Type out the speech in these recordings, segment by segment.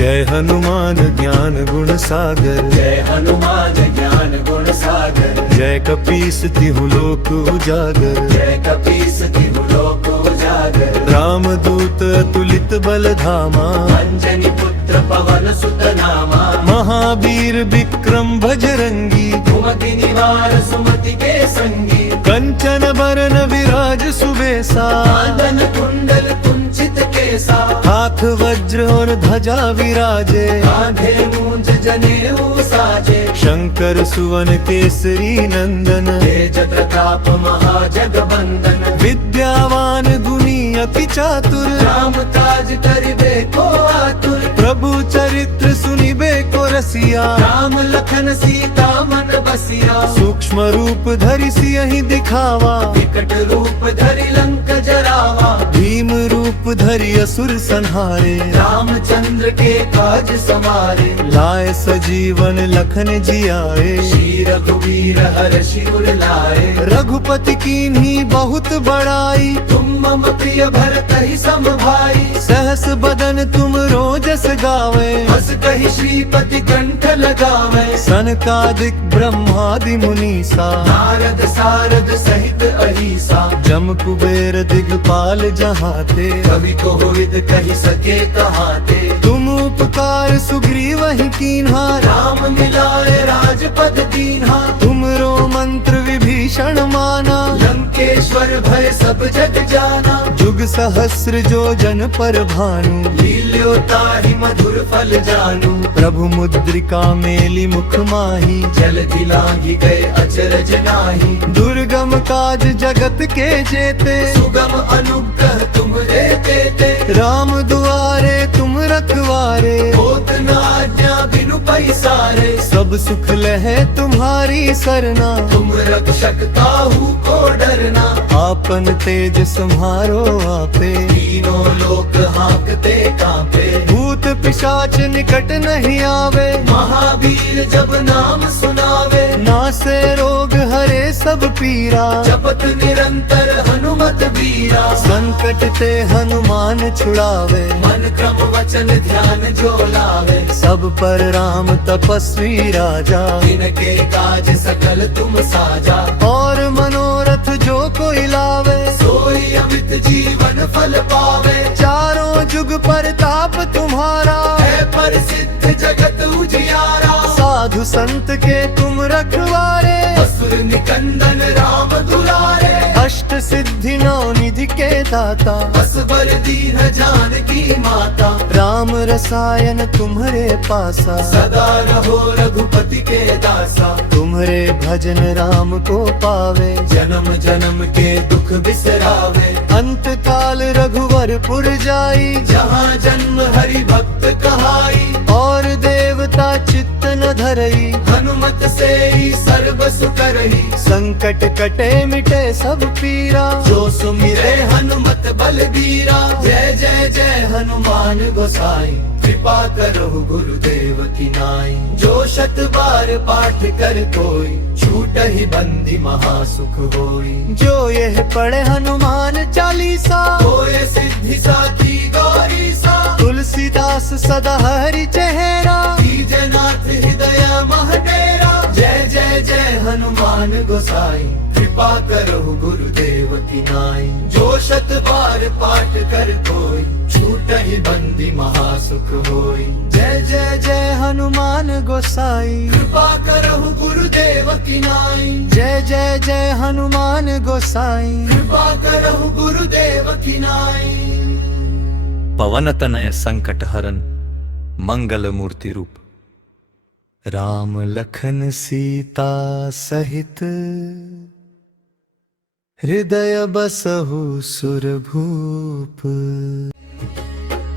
जय हनुमान ज्ञान गुण सागर, जय हनुमान ज्ञान गुण सागर। जय कपीस तिहु लोक उजागर, जय कपीस तिहु लोक उजागर। रामदूत अतुलित बल धामा, अंजनी पुत्र पवन सुत नामा। महावीर विक्रम भजरंगी, कुमति निवार सुमति के संगी। कंचन बरन विराज सुबेसा, कांदन कुंडल कुंचित केसा। हाथ वज्र और ध्वजा विराजे, कांधे मूंज जनेऊ साजे। शंकर सुवन केसरी नंदन, तेज प्रताप महाजगबंदन। विद्यावान गुणी अति चातुर, राम काज करिबे को आतुर। प्रभु चरित्र सुनिबे को रसिया, राम लखन सीता मन बसिया। सूक्ष्म रूप धरि सियहि दिखावा, विकट रूप धरि लंक जरावा। भीम रूप धरि असुर संहारे, रामचंद्र के काज समारे। लाए सजीवन लखन जियाए, श्री रघुवीर हर्षि उर लाए। रघुपति कीन्ही बहुत बड़ाई, तुम मम प्रिय भरत ही सम भाई। सहस बदन तुम रोजस गावे, बस कही श्रीपति कंठ लगावे। सनकादिक ब्रह्मादि मुनीसा, नारद सारद सहित अहिसा। जम कुबेर दिगपाल जहाते, कवि कोविद कही सके कहाते। तुम उपकार सुग्रीवहि कीन्हा, राम मिलाए राजपद दीन्हा। तुमरो मंत्र विभीषण माना, लंकेश्वर भय सब जग जाना। जुग सहस्र जो जन पर भानु, लील्योताहि मधुर फल जानू। प्रभु मुद्रिका मेली मुख माही, जल दिलांगी गए अचरज नाही। दुर्गम काज जगत के जेते, सुगम अनुग्रह तुम रे देते। राम दुआरे तुम रखवारे, होत न आज्ञा बिनु पैसारे। सब सुख लहे तुम्हारी सरना, तुम रक्षक ताहू को डरना। आपन तेज सम्हारो आपे, तीनों लोक हांकते कांपे। भूत पिशाच निकट नहीं आवे, महावीर जब नाम सुनावे। नासे रोग हरे सब पीरा, जपत निरंतर हनुमत बीरा। संकट ते हनुमान छुड़ावे, मन क्रम वचन ध्यान जो लावे। सब पर राम तपस्वी राजा, जिनके काज सकल तुम साजा। और मनोरथ जो कोई लावे, सोई अमित जीवन फल पावे। चारों जुग परताप तुम्हारा, है प्रसिद्ध जगत उजियारा। साधु संत के तुम रखवारे, असुर निकंदन राम दुलारे। अष्ट सिद्धि नौ निधि के दाता, असबर दीन जानकी माता। राम रसायन तुम्हारे पासा, सदा रहो रघुपति के दासा। तुम्हारे भजन राम को पावे, जन्म जन्म के दुख बिसरावे। अंत काल रघुवर पुर जाई, जहाँ जन्म हरि भक्त कहाई। और देवता चित्त न धरई, हनुमत से ही सर्व सुख रही। संकट कटे मिटे सब पीरा, जो सुमिरे हनुमत बलबीरा। जय जय जय हनुमान गोसाई, कृपा करो गुरुदेव की नाई। जो शत बार पाठ कर कोई, छूट ही बंदी महासुख होई। जो यह पढ़े हनुमान चालीसा, होए सिद्धि साखी गौरी सा। तुलसीदास सदा हरि चेहरा, नाथ हृदय महडेरा। जय जय जय हनुमान गोसाई, कृपा करो गुरुदेव की नाई। जो शत बार पाठ कर कोई, छूट ही बंदी महासुख होई। जय जय जय हनुमान गोसाई, कृपा करो गुरुदेव की नाई। जय जय जय हनुमान गोसाई। कृपा करो गुरुदेव की नाई। पवन तनय संकट हरन, मंगल मूर्ति रूप। राम लखन सीता सहित, हृदय बसहु सुरभूप।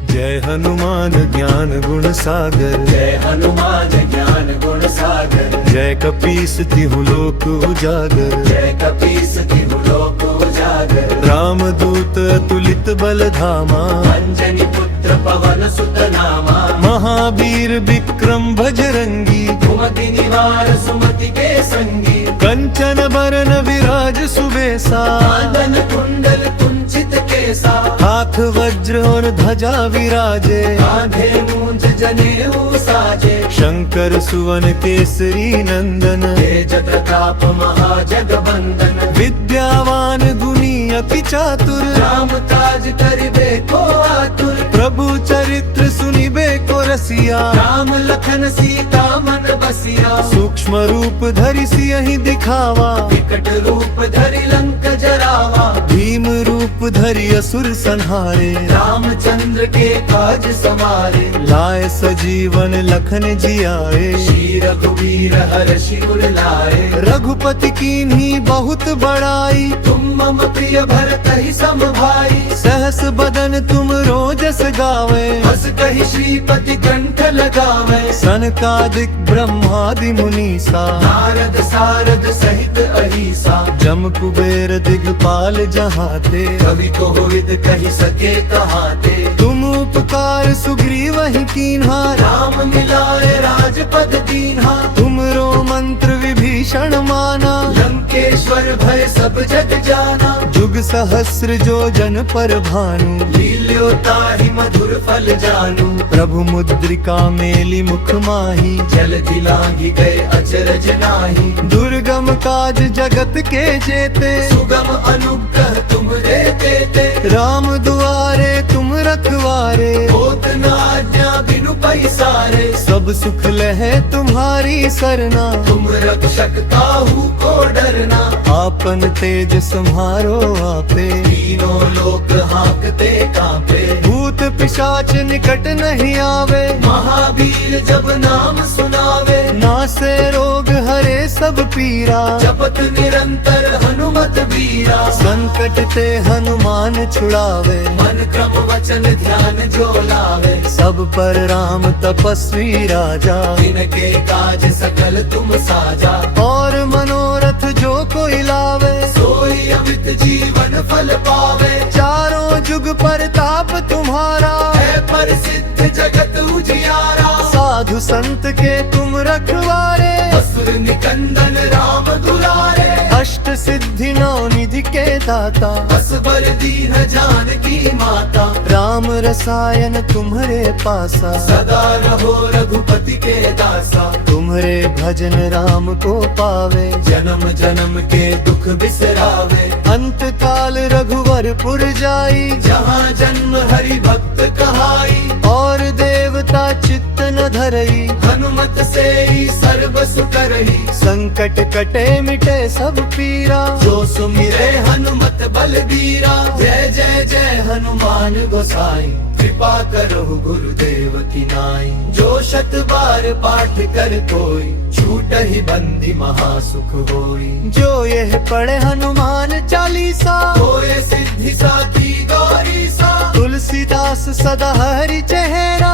जय हनुमान ज्ञान गुण सागर, जय हनुमान ज्ञान गुण सागर। जय कपीस तिहु लोक उजागर, जय कपीस तिहु लोक उजागर। रामदूत अतुलित बल धामा, अंजनी पुत्र पवन सुत नामा। महावीर विक्रम भजरंगी, कुमति निवार सुमति के संगी। कंचन बरन विराज सुबेसा, कांदन कुंडल कुंचित केसा। हाथ वज्र और ध्वजा विराजे, कांधे मूंज जनेऊ साजे शंकर सुवन केसरी नंदन तेज प्रताप महाजगबंदन विद्यावान गुणी अति चातुर राम काज करिबे को आतुर प्रभु चरित्र सुनिबे को रसिया राम लखन सीता मन बसिया सूक्ष्म रूप धरि सियहि दिखावा विकट रूप धरि लंक जरावा भीम रूप धरि असुर संहारे रामचंद्र के काज समारे लाए सजीवन लखन जियाए श्री रघुवीर हर्षि उर लाए रघुपति कीन्ही बहुत बड़ाई तुम मम प्रिय भरत ही सम भाई सहस बदन तुम रोजस गावे हस कहि श्रीपति कंठ लगावे सनकादिक ब्रह्मादि मुनीसा नारद सारद सहित अहिसा जम कुबेर दिगपाल जहाते कवि कोविद कहि सके कहाते तुम उपकार सुग्रीवहि कीन्हा राम मिलाए राजपद दीन्हा तुमरो मंत्र विभीषण माना लंकेश्वर भय सब जग जाना जुग सहस्र जो जन पर भानु लील्यो ताहि मधुर फल जानू प्रभु मुद्रिका मेली मुख माही जल दिलांगी गए अचरज नाही दुर्गम काज जगत के जेते सुगम अनुग्रह तुम रे देते राम दुआरे तुम रखवारे होत न आज्ञा बिनु पैसारे सब सुख लहे तुम्हारी सरना तुम रक्षक काहू को डरना आपन तेज सम्हारो आपे तीनों लोक हांकते कांपे भूत पिशाच निकट नहीं आवे महावीर जब नाम सुनावे नासे रोग हरे सब पीरा जपत निरंतर हनुमत बीरा संकट ते हनुमान छुड़ावे मन क्रम वचन ध्यान जो लावे सब पर राम तपस्वी राजा जिनके काज सकल तुम साजा और मनोरथ जो कोई लावे सोई अमित जीवन फल पावे चारों जुग परताप तुम्हारा है प्रसिद्ध जगत उजियारा साधु संत के तुम रखवारे असुर निकंदन राम दुलारे अष्ट सिद्धि नौ निधि के दाता असबर दीन जानकी माता राम रसायन तुम्हारे पासा सदा रहो रघुपति के दासा तुम्हारे भजन राम को पावे जन्म जन्म के दुख बिसरावे अंत काल रघुवर पुर जाई जहाँ जन्म हरि भक्त कहाई और देवता चित्त न धरई हनुमत से ही सर्व सुख रही संकट कटे मिटे सब पीरा जो सुमिरे हनुमत बलबीरा जय जय जय हनुमान गोसाई कृपा करो गुरुदेव की नाई जो शत बार पाठ कर कोई छूट ही बंदी महासुख होई जो यह पढ़े हनुमान चालीसा होए सिद्धि साखी गौरी सा तुलसीदास सदा हरि चेहरा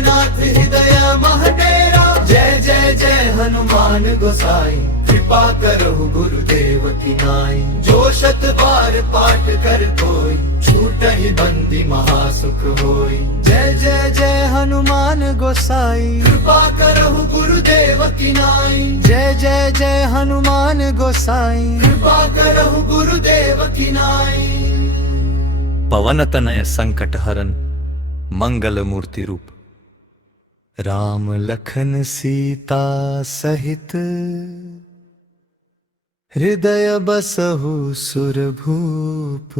नाथ हृदय महडेरा जय जय जय हनुमान गोसाई कृपा करो गुरुदेव की नाई जो शत बार पाठ कर कोई छूट ही बंदी महासुख होई जय जय जय हनुमान गोसाई कृपा करो गुरुदेव की नाई जय जय जय हनुमान गोसाई कृपा करो गुरुदेव की नाई पवन तनय संकट हरन मंगल मूर्ति रूप राम लखन सीता सहित हृदय बसहु सुरभूप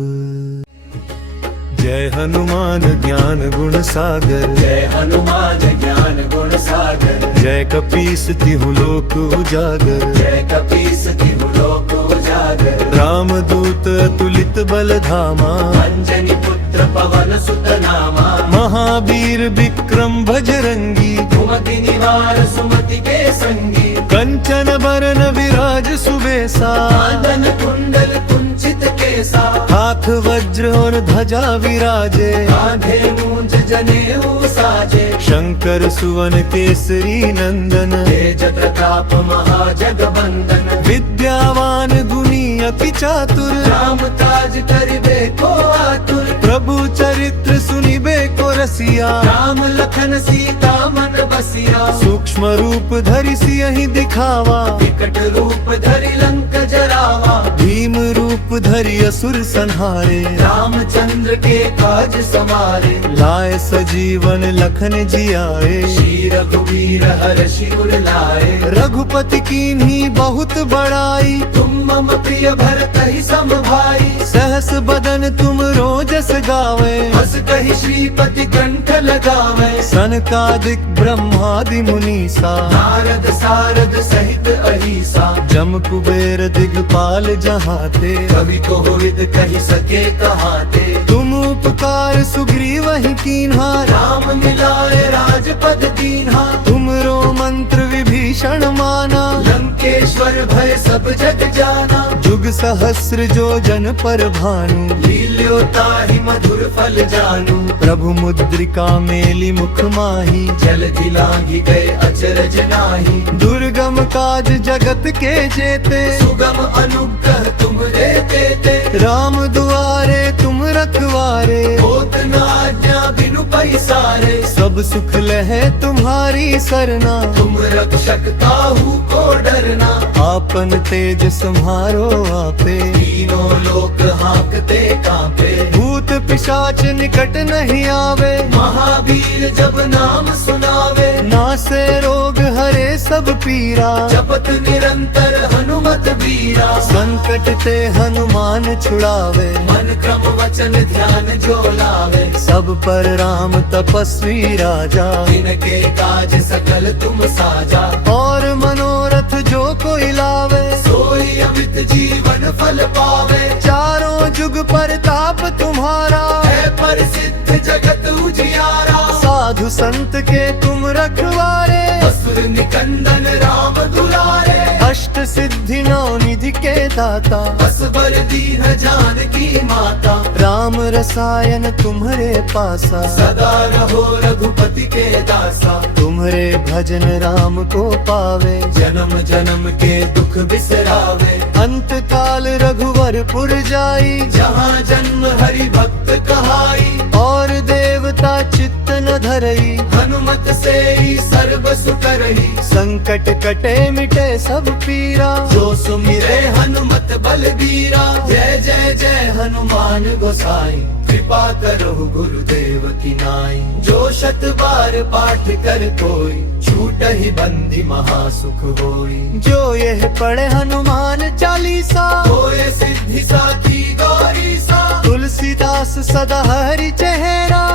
जय हनुमान ज्ञान गुण सागर जय हनुमान ज्ञान गुण सागर जय कपीस तिहु लोक उजागर जय कपीस तिहु लोक उजागर राम दूत अतुलित बल धामा अंजनी पुत्र पवन सुत नामा महावीर विक्रम भजरंगी कुमति निवार सुमति के संगी कंचन बरन विराज सुबेसा कांदन कुंडल कुंचित केसा हाथ वज्र और ध्वजा विराजे कांधे मूंज जनेऊ साजे शंकर सुवन केसरी नंदन तेज प्रताप महाजगबंदन विद्यावान गुणी अति चातुर राम काज करिबे को आतुर प्रभु चरित्र सुनिबे को रसिया राम लखन सीता मन बसिया सूक्ष्म रूप धरि सियहि दिखावा विकट रूप धरि लंक जरावा। भीम रूप धरि असुर संहारे, रामचंद्र के काज समारे। लाए सजीवन लखन जियाए, श्री रघुवीर हर्षि उर लाए। रघुपति कीन्ही बहुत बड़ाई, तुम मम प्रिय भरत ही सम भाई। सहस बदन तुम रोजस गावे, हस कहि श्रीपति कंठ लगावे। सनकादिक ब्रह्मादि मुनीसा, नारद सारद सहित अहिसा। जम कुबेर दिगपाल जहाते, कवि कोविद कहि सके कहाते। तुम उपकार सुग्रीव ही कीन्हा, राम मिलाए राजपद दीन्हा। तुमरो मंत्र विभीषण माना, लंकेश्वर भय सब जग जाना। जुग सहस्र जो जन पर भानु, लील्योताहि मधुर फल जानू। प्रभु मुद्रिका मेली मुख माही, जल दिलांघि गए अचरज नाही। दुर्गम काज जगत के जेते, सुगम अनुग्रह तुम रे देते। राम दुआरे तुम रखवारे, होत न आज्ञा बिनु पैसारे। सब सुख लहे तुम्हारी सरना, तुम रक्षक काहू को डरना। आपन तेज सम्हारो आपे, तीनों लोक हाँकते कांपे। भूत पिशाच निकट नहीं आवे, महावीर जब नाम सुनावे। नासे रोग हरे सब पीरा, जपत निरंतर हनुमत बीरा। संकट ते हनुमान छुड़ावे, मन क्रम वचन ध्यान जो लावे। सब पर राम तपस्वी राजा, जिनके काज सकल तुम साजा। और मनोरथ जो कोई लावे, सोई अमित जीवन फल पावे। चारों जुग परताप तुम्हारा, है प्रसिद्ध जगत उजियारा। साधु संत के तुम रखवारे, असुर निकंदन राम दुलारे। अष्ट सिद्धि नौ निधि के दाता, असबर दीन जानकी माता। राम रसायन तुम्हारे पासा, सदा रहो रघुपति के दासा। तुम्हारे भजन राम को पावे, जन्म जन्म के दुख बिसरावे। अंत काल रघुवर पुर जाई, जहाँ जन्म हरि भक्त कहाई। और देवता चित्त न धरई, हनुमत से ही सर्व सुख रही। संकट कटे मिटे सब पीरा, जो सुमिरे हनुमत बलबीरा। जय जय जय हनुमान गोसाई, कृपा करो गुरुदेव की नाई। जो शत बार पाठ कर कोई, छूट ही बंदी महासुख होई। जो यह पढ़े हनुमान चालीसा, होए सिद्धि साखी गौरी सा। तुलसीदास सदा हरि चेहरा,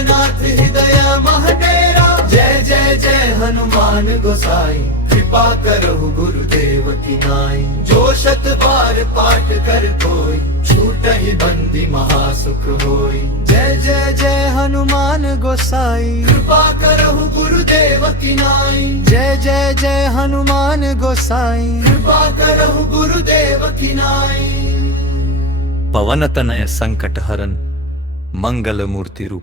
नाथ हृदय महडेरा। जय जय जय हनुमान गोसाई, कृपा करो गुरुदेव की नाई। जो शत बार पाठ कर कोई, छूट ही बंदी महासुख होई। जय जय जय हनुमान गोसाई, कृपा करो गुरुदेव की नाई। जय जय जय हनुमान गोसाई। कृपा करो गुरुदेव की नाई। पवन तनय संकट हरन, मंगल मूर्ति रूप,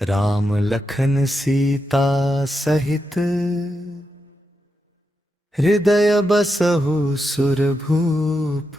राम लखन सीता सहित, हृदय बसहु सुरभूप।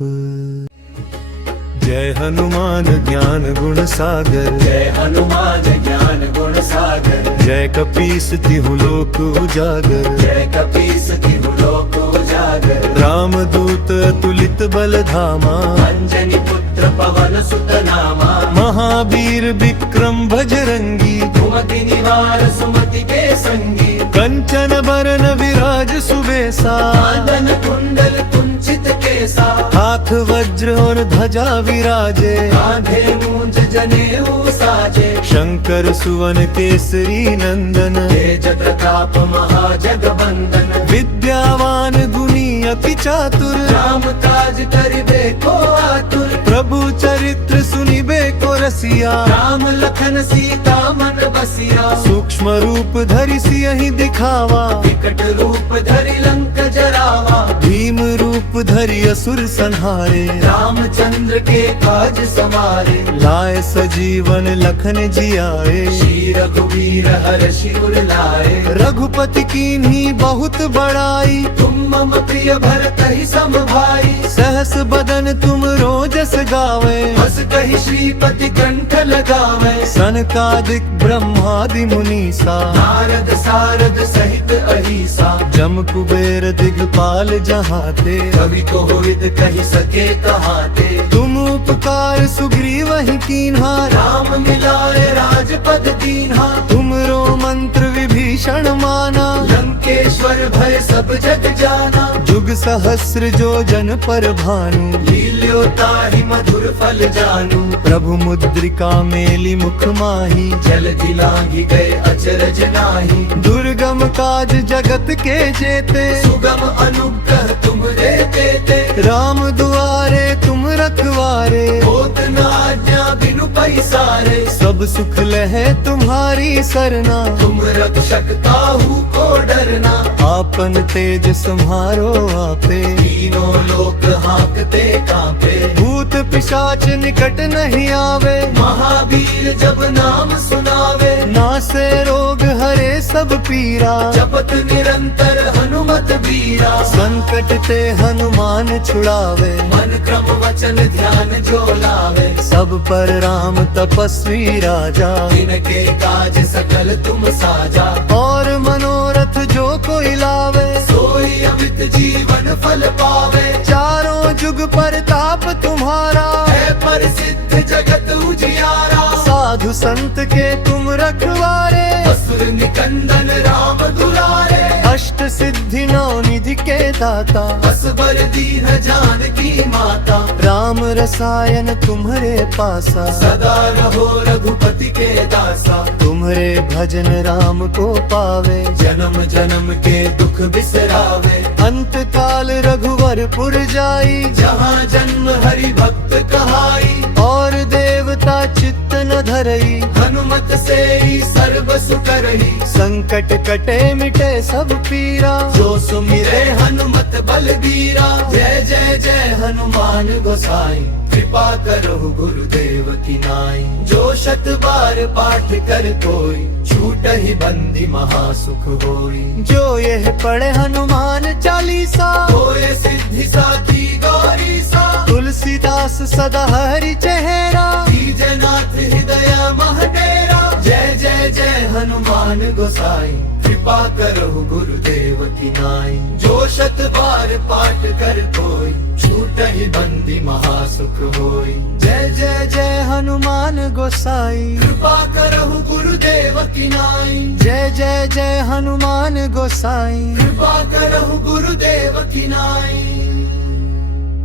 जय हनुमान ज्ञान गुण सागर, जय हनुमान ज्ञान गुण सागर। जय कपीस तिहु लोक उजागर, जय कपीस तिहु लोक उजागर। राम दूत अतुलित बल धामा, अंजनी पुत्र पवन सुत नामा। महावीर विक्रम भजरंगी, कुमति निवार सुमति के संगी। कंचन बरन विराज सुबेसा, कांधन कुंडल कुंचित केसा। हाथ वज्र और ध्वजा विराजे, कांधे मूंज जनेऊ साजे। शंकर सुवन केसरी नंदन, तेज प्रताप महाजगबंदन। विद्यावान गुणी अति चातुर, राम काज करिबे को आतुर। प्रभु चरित्र सुनिबे को रसिया, राम लखन सीता मन बसिया। सूक्ष्म रूप धरि सियहि दिखावा, विकट रूप धरि लंक जरावा। भीम रूप धरि असुर संहारे, रामचंद्र के काज समारे। लाए सजीवन लखन जियाए, श्री रघु रघुवीर हर्षि उर लाए। रघुपति कीन्ही बहुत बड़ाई, तुम मम प्रिय भरत ही सम भाई। सहस बदन तुम रोजस गावे, बस कही श्रीपति कंठ लगावे। सनकादिक ब्रह्मादि मुनीसा, नारद सारद सहित अहिसा। जम कुबेर दिगपाल जहाते, कवि को हित कही सके कहाते। तुम उपकार सुग्रीव ही कीन्हा, राम मिलाए राजपद दीन्हा। तुमरो मंत्र विभीषण माना, लंकेश्वर भय सब जग जाना। जुग सहस्र जो जन पर भानु, लील्यो ताहि मधुर फल जानू। प्रभु मुद्रिका मेली मुख माही, जल दिलांगी गए अचरज नाही। दुर्गम काज जगत के जेते, सुगम अनुग्रह तुम रे देते। राम दुआरे तुम रखवारे, होत न आज्ञा बिनु पैसारे। सब सुख लहे तुम्हारी सरना, तुम रक्षक ताहू को डरना। आपन तेज सम्हारो आपे, तीनों लोक हाँकते कांपे। भूत पिशाच निकट नहीं आवे, महावीर जब नाम सुनावे। नासे रोग हरे सब पीरा, जपत निरंतर हनुमत बीरा। संकट ते हनुमान छुड़ावे, मन क्रम वचन ध्यान जो लावे। सब पर राम तपस्वी राजा, जिनके काज सकल तुम साजा। और मनोरथ जो कोई लावे, सोई अमित जीवन फल पावे। चारों जुग परताप तुम्हारा, है प्रसिद्ध जगत उजियारा। साधु संत के तुम रखवारे, असुर निकंदन राम दुलारे। अष्ट सिद्धि नौ निधि के दाता, असबर दीन जानकी माता। राम रसायन तुम्हारे पासा, सदा रहो रघुपति के दासा। तुम्हारे भजन राम को पावे, जन्म जन्म के दुख बिसरावे। अंत काल रघुवर पुर जाई, जहाँ जन्म हरि भक्त कहाई। और देवता चित्त न धरई, हनुमत से ही सर्व सुख रही। संकट कटे मिटे सब पीरा, जो सुमिरे हनुमत बलबीरा। जय जय जय हनुमान गोसाई, कृपा करो गुरुदेव की नाई। जो शत बार पाठ कर कोई, छूट ही बंदी महासुख होई। जो यह पढ़े हनुमान चालीसा, होए सिद्धि साखी गौरी सा। तुलसीदास सदा हरि चेहरा, दीजनाथ हृदय महडेरा। जय जय जय हनुमान गोसाई, कृपा करो गुरुदेव की नाई। जो शत बार पाठ कर कोई, छूट ही बंदी महासुख होई। जय जय जय हनुमान गोसाई, कृपा करो गुरुदेव की नाई। जय जय जय हनुमान गोसाई। कृपा करो गुरुदेव की नाई।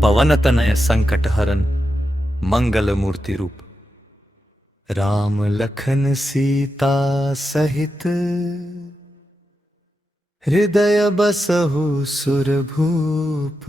पवन तनय संकट हरन, मंगल मूर्ति रूप, राम लखन सीता सहित, हृदय बसहु सुरभूप।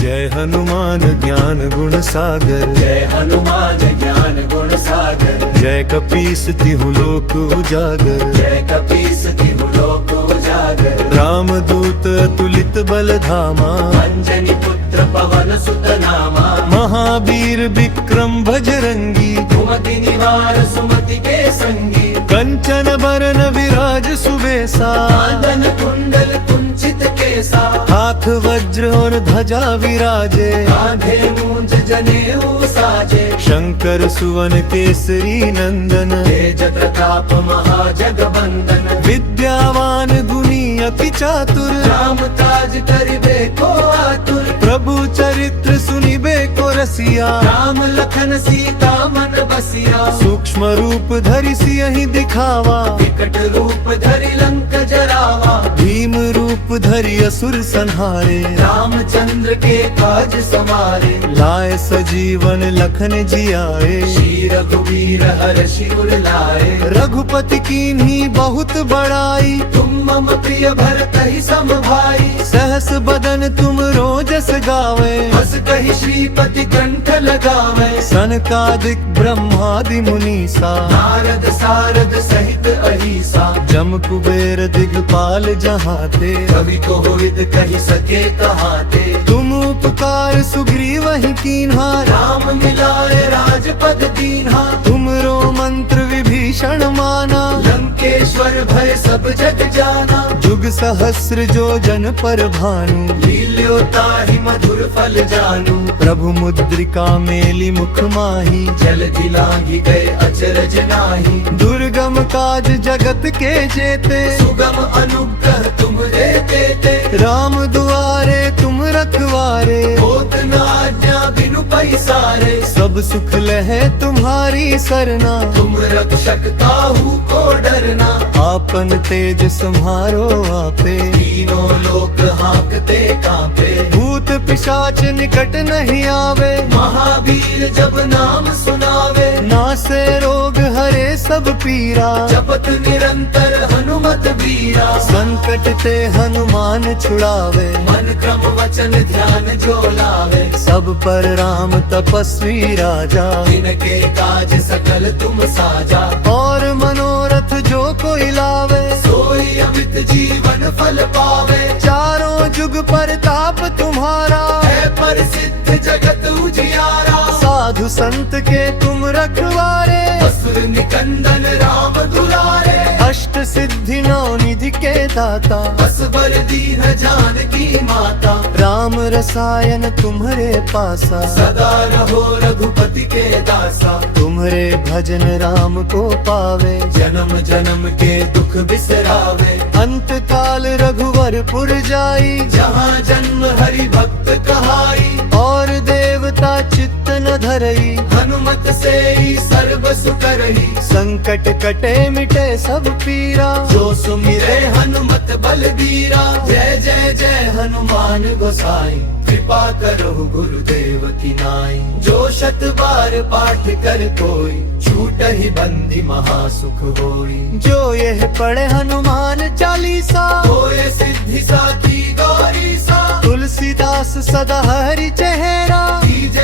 जय हनुमान ज्ञान गुण सागर, जय हनुमान ज्ञान गुण सागर। जय कपीस तिहु लोक उजागर, जय कपीस तिहु लोक उजागर। राम दूत अतुलित बल धामा, अंजनी पुत्र पवन सुत नामा। महावीर विक्रम भजरंगी, कुमति निवार सुमति के संगी। कंचन बरन विराज सुबेसा, कांदन कुंडल कुंचित केसा। हाथ वज्र और ध्वजा विराजे, कांधे मूंज जनेऊ साजे। शंकर सुवन केसरी नंदन, तेज प्रताप महाजगबंदन। विद्यावान गुणी अति चातुर, राम काज करिबे को आतुर। प्रभु चरित्र सुनिबे को रसिया, राम लखन सीता मन बसिया। सूक्ष्म रूप धरि सियहि दिखावा, विकट रूप धरि लंक जरावा। भीम रूप धरि असुर संहारे, रामचंद्र के काज समारे। लाए सजीवन लखन जियाए, श्री रघुवीर हर्षि उर लाए। रघुपति कीन्ही बहुत बड़ाई, तुम मम प्रिय भरत ही सम भाई। सहस बदन तुम रोजस गावे, बस कही श्रीपति कंठ लगावे। सनकादिक ब्रह्मादि मुनीसा, नारद सारद सहित अहिसा। जम कुबेर दिगपाल जहाते, कवि को हित कही सके कहाते। तुम उपकार सुग्रीव ही कीन्हा, राम मिलाए राजपद दीन्हा। तुमरो मंत्र विभीषण विभीषण माना। लंकेश्वर भय सब जग जाना। जुग सहस्र जो जन पर भानु, लील्योता ही मधुर फल जानू। प्रभु मुद्रिका मेली मुख माही, जल दिलांगी गए अचरज नाही। दुर्गम काज जगत के जेते, सुगम अनुग्रह तुम रे देते। राम दुआरे तुम रखवारे, होत न आज्ञा बिनु पैसारे। सब सुख लहे तुम्हारी सरना। तुम रक्षक काहू को डरना। आपन तेज सम्हारो आपे, तीनों लोक हाँकते कांपे। भूत पिशाच निकट नहीं आवे, महावीर जब नाम सुनावे। नासे रोग हरे सब पीरा, जपत निरंतर हनुमत बीरा। संकट ते हनुमान छुड़ावे, मन क्रम वचन ध्यान जो लावे। सब पर राम तपस्वी राजा, जिनके काज सकल तुम साजा। और मनोरथ जो कोई लावे, सोई अमित जीवन फल पावे। चारों जुग परताप तुम्हारा, है प्रसिद्ध जगत उजियारा। साधु संत के तुम रखवारे, असुर निकंदन राम दुलारे। अष्ट सिद्धि नौ निधि के दाता, असबर दीन जानकी माता। राम रसायन तुम्हारे पासा, सदा रहो रघुपति के दासा। तुम्हारे भजन राम को पावे, जन्म जन्म के दुख बिसरावे। अंत काल रघुवर पुर जाई, जहाँ जन्म हरि भक्त कहाई। और देवता चित्त न धरई। हनुमत से ही सर्व सुख रही। संकट कटे मिटे सब पीरा, जो सुमिरे हनुमत बलबीरा। जय जय जय हनुमान गोसाई, कृपा करो गुरुदेव की नाई। जो शत बार पाठ कर कोई, छूट ही बंदी महासुख होई। जो यह पढ़े हनुमान चालीसा, होए सिद्धि साखी गौरी सा। तुलसीदास सदा हरि चेहरा,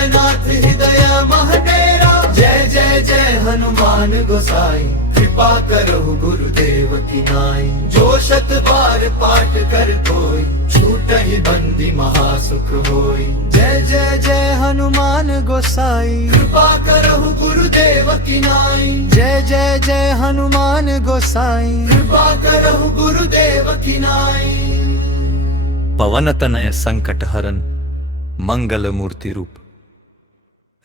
नाथ हृदय महडेरा। जय जय जय हनुमान गोसाई, कृपा करो गुरुदेव की नाई। जो शत बार पाठ कर कोई, छूट ही बंदी महासुख होई। जय जय जय हनुमान गोसाई, कृपा करो गुरुदेव की नाई। जय जय जय हनुमान गोसाई। कृपा करो गुरुदेव की नाई। पवन तनय संकट हरन, मंगल मूर्ति रूप।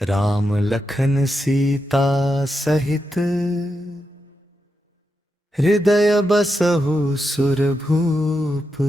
राम लखन सीता सहित, हृदय बसहु सुरभूप।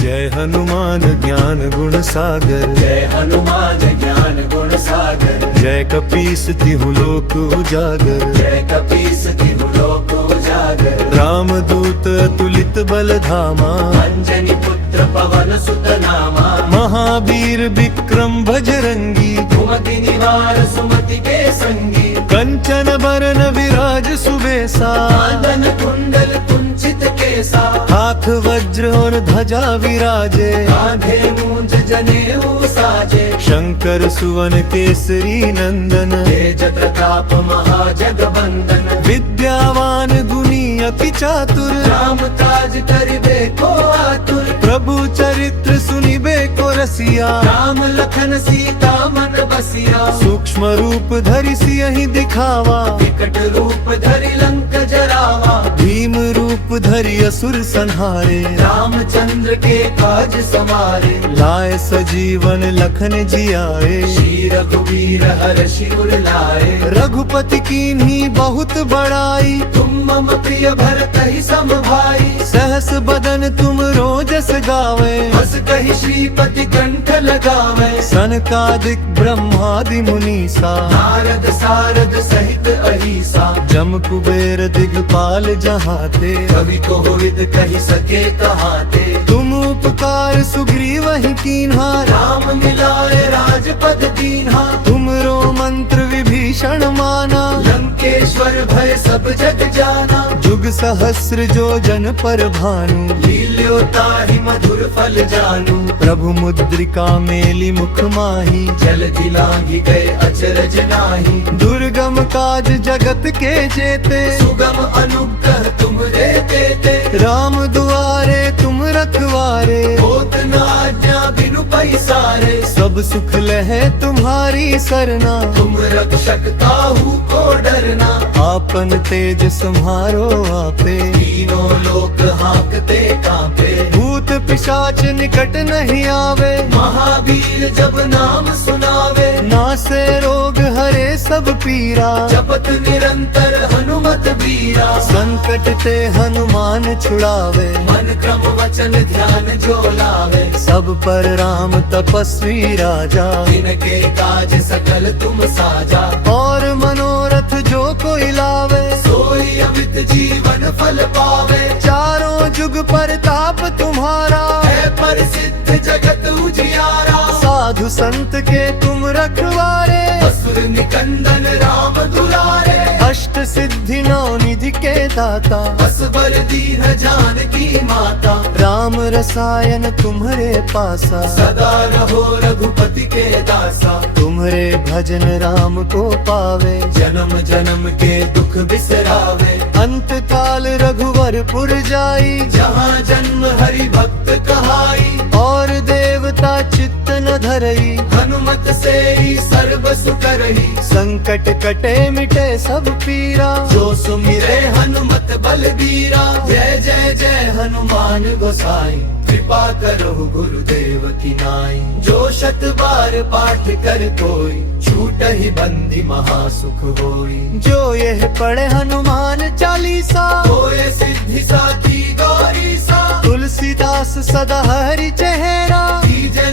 जय हनुमान ज्ञान गुण सागर, जय हनुमान ज्ञान गुण सागर। जय कपीस तिहु लोक उजागर, जय कपीस तिहु लोक उजागर। राम दूत अतुलित बल धामा, अंजनी पुत्र पवन सुत नामा। महावीर विक्रम भजरंगी, कुमति निवार सुमति के संगी। कंचन बरन विराज सुबेसा, कांदन कुंडल कुंचित केसा। हाथ वज्र और ध्वजा विराजे, कांधे मूंज जनेऊ साजे। शंकर सुवन केसरी नंदन, तेज प्रताप महाजगबंदन। विद्यावान गुणी अति चातुर, राम काज करिबे को आतुर। प्रभु चरित्र सुनिबे को रसिया। राम लखन सीता मन बसिया। सूक्ष्म रूप धरि सियहि दिखावा, विकट रूप धरि लंक जरावा। भीम रूप धरि असुर संहारे, रामचंद्र के काज समारे। लाए सजीवन लखन जियाए, श्री रघुवीर हर्षि उर लाए। रघुपति कीन्ही बहुत बड़ाई, तुम मम प्रिय भरत ही सम भाई। सहस बदन तुम रोजस गावे, बस कही श्रीपति कंठ लगावे। सनकादिक ब्रह्मादि मुनीसा, नारद सारद सहित अहिसा। जम कुबेर दिगपाल जहाते, कवि कोविद कही सके कहाते। तुम उपकार सुग्रीवहि कीन्हा, राम मिलाए राजपद दीन्हा। तुमरो मंत्र विभीषण माना, लंकेश्वर भय सब जग जाना। जुग सहस्र जो जन पर भानु, लील्योता ही मधुर फल जानू। प्रभु मुद्रिका मेली मुख माही, जल दिलांगी गए अचरज नाही। दुर्गम काज जगत के जेते, सुगम अनुग्रह तुम रे देते। राम दुआरे तुम रखवारे, होत न आज्ञा बिनु बिनु पैसारे। सब सुख लहे तुम्हारी सरना, तुम रक्षक काहू को डरना। आपन तेज सम्हारो आपे, तीनों लोक हाँकते कांपे। भूत पिशाच निकट नहीं आवे, महावीर जब नाम सुनावे। नासे रोग हरे सब पीरा, जपत निरंतर हनुमत बीरा। संकट ते हनुमान छुड़ावे, मन क्रम वचन ध्यान जो लावे। सब पर राम तपस्वी राजा, जिनके काज सकल तुम साजा। और मनोरथ जो कोई लावे, सोई अमित जीवन फल पावे। चारों जुग परताप तुम्हारा, है प्रसिद्ध जगत उजियारा। साधु संत के तुम रखवारे, असुर निकंदन राम दुलारे। अष्ट सिद्धि नौ निधि के दाता, असबर दीन जानकी माता। राम रसायन तुम्हारे पासा, सदा रहो रघुपति के दासा। तुम्हारे भजन राम को पावे, जन्म जन्म के दुख बिसरावे। अंत काल रघुवरपुर जाई, जहाँ जन्म हरि भक्त कहाई। और देवता चित्त न धरई, हनुमत से ही सर्व सुख रही। संकट कटे मिटे सब पीरा, जो सुमिरे हनुमत बलबीरा। जय जय जय हनुमान गोसाई, कृपा करो गुरुदेव की नाई। जो शत बार पाठ कर कोई, छूट ही बंदी महासुख होई। जो यह पढ़े हनुमान चालीसा, होए सिद्धि साखी गौरी सा। तुलसीदास सदा हरि चेहरा,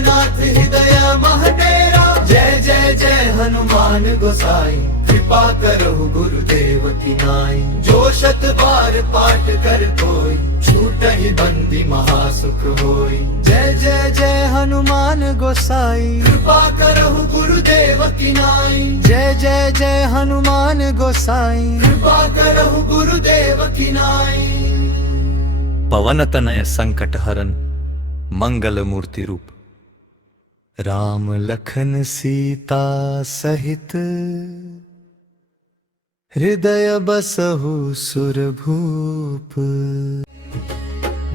नाथ हृदय महडेरा। जय जय जय हनुमान गोसाई, कृपा करो गुरुदेव की नाई। जो शत बार पाठ कर कोई, छूट ही बंदी महासुख होई। जय जय जय हनुमान गोसाई, कृपा करो गुरुदेव की नाई। जय जय जय हनुमान गोसाई। कृपा करो गुरुदेव की नाई। पवन तनय संकट हरन, मंगल मूर्ति रूप, राम लखन सीता सहित, हृदय बसहु सुरभूप।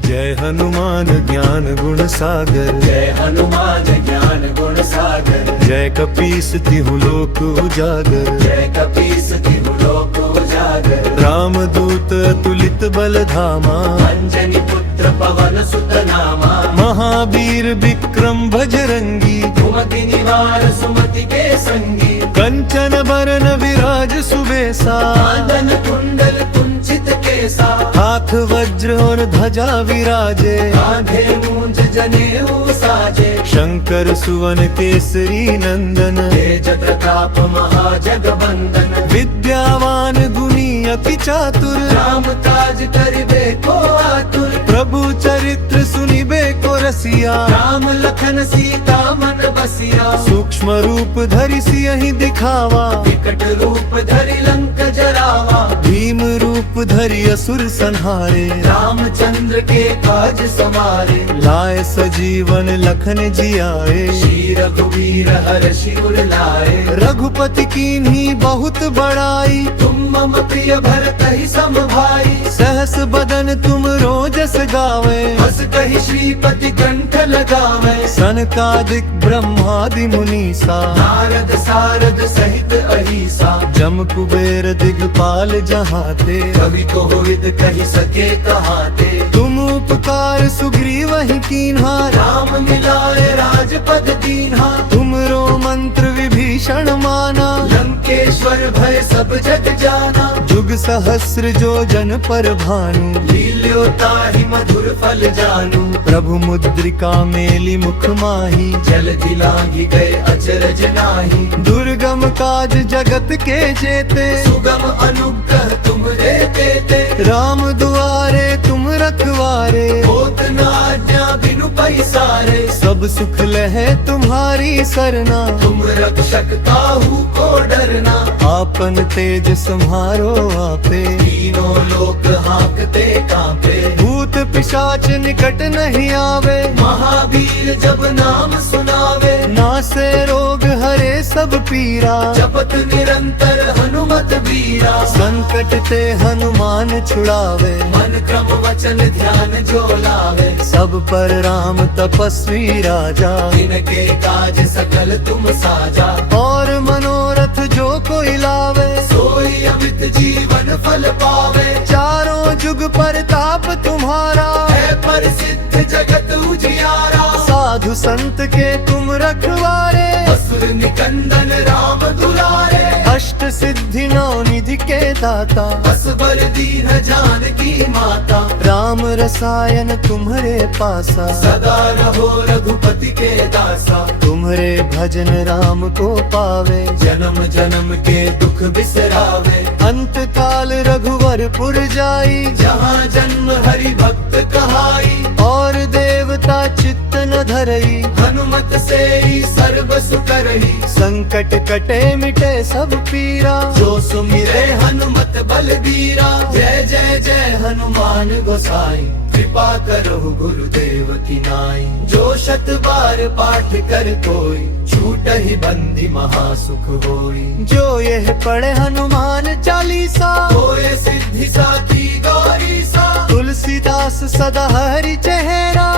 जय हनुमान ज्ञान गुण सागर, जय हनुमान ज्ञान गुण सागर। जय कपीस तिहु लोक उजागर, जय कपीस तिहु लोक उजागर। राम दूत अतुलित बल धामा, अंजनी पुत्र पवन सुत नामा। महावीर विक्रम भजरंगी, कुमति निवार सुमति के संगी। कंचन बरन विराज सुबेसा, कांदन कुंडल कुंचित केसा। हाथ वज्र और ध्वजा विराजे, कांधे मूंज जनेऊ साजे। शंकर सुवन केसरी नंदन, तेज प्रताप महाजगवंदन। विद्यावान गुणी अति चातुर, राम काज करिबे को आतुर। प्रभु चरित्र सुनिबे को रसिया, राम लखन सीता मन बसिया। सूक्ष्म रूप धरि सियहि दिखावा, विकट रूप धरि लंक जरावा। भीम रूप धरि असुर संहारे, रामचंद्र के काज समारे। लाए सजीवन लखन जियाए, श्री रघुवीर हर्षि उर लाए। रघुपति कीन्ही बहुत बड़ाई, तुम मम प्रिय भरत ही सम भाई। सहस बदन तुम रोजस गावे, बस कही श्रीपति कंठ लगावे। सनकादिक ब्रह्मादि मुनीसा, नारद सारद सहित अहिसा। जम कुबेर दिगपाल जहाते, कवि कोविद कही सके कहाते। तुम उपकार सुग्रीव ही कीन्हा, राम मिलाए राजपद दीन्हा। तुमरो मंत्र विभीषण माना, लंकेश्वर भय सब जग जाना। जुग सहस्र जो जन पर भानु, लील्योताहि मधुर फल जानू। प्रभु मुद्रिका मेली मुख माही, जल दिलांगी गए अचरज नाही। दुर्गम काज जगत के जेते, सुगम अनुग्रह तुम रे देते। राम दुआरे तुम रखवारे, होत न आज्ञा बिनु पैसारे। सब सुख लहे तुम्हारी सरना, तुम रक्षक काहू को डरना। आपन तेज सम्हारो आपे, तीनों लोक हाँकते कांपे। भूत पिशाच निकट नहीं आवे, महावीर जब नाम सुनावे। नासे रोग हरे सब पीरा, जपत निरंतर हनुमत बीरा। संकट ते हनुमान छुड़ावे, मन क्रम वचन ध्यान जो लावे। सब पर राम तपस्वी राजा, इनके काज सकल तुम साजा। और मनोरथ जो कोई लावे, सोई अमित जीवन फल पावे। चारों जुग परताप तुम्हारा, है प्रसिद्ध जगत उजियारा। साधु संत के तुम रखवारे, असुर निकंदन राम दुलारे। अष्ट सिद्धि नौ निधि के दाता, असबर दीन जानकी माता। राम रसायन तुम्हारे पासा, सदा रहो रघुपति के दासा। तुम्हारे भजन राम को पावे, जन्म जन्म के दुख बिसरावे। अंत काल रघुवरपुर जाई, जहाँ जन्म हरि भक्त कहाई। और देवता चित्त न धरई, हनुमत से ही सर्व सुख रही। संकट कटे मिटे सब पीरा, जो सुमिरे हनुमत बलबीरा। जय जय जय हनुमान गोसाई, कृपा करो गुरुदेव की नाई। जो शत बार पाठ कर कोई, छूट ही बंदी महासुख होई। जो यह पढ़े हनुमान चालीसा, होए सिद्धि साखी गौरी सा। तुलसीदास सदा हरि चेहरा,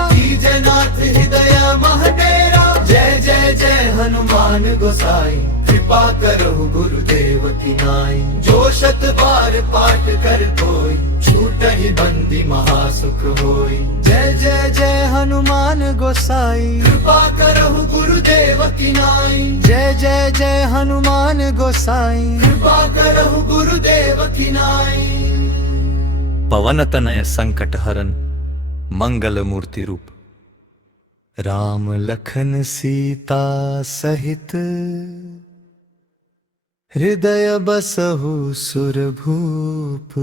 नाथ हृदय महडेरा। जय जय जय हनुमान गोसाई, कृपा करो गुरुदेव की नाई। जो शत बार पाठ कर कोई, छूट ही बंदी महासुख होई। जय जय जय हनुमान गोसाई, कृपा करो गुरुदेव की नाई। जय जय जय हनुमान गोसाई। कृपा करो गुरुदेव की नाई। पवन तनय संकट हरन, मंगल मूर्ति रूप, राम लखन सीता सहित, हृदय बसहु सुरभूप।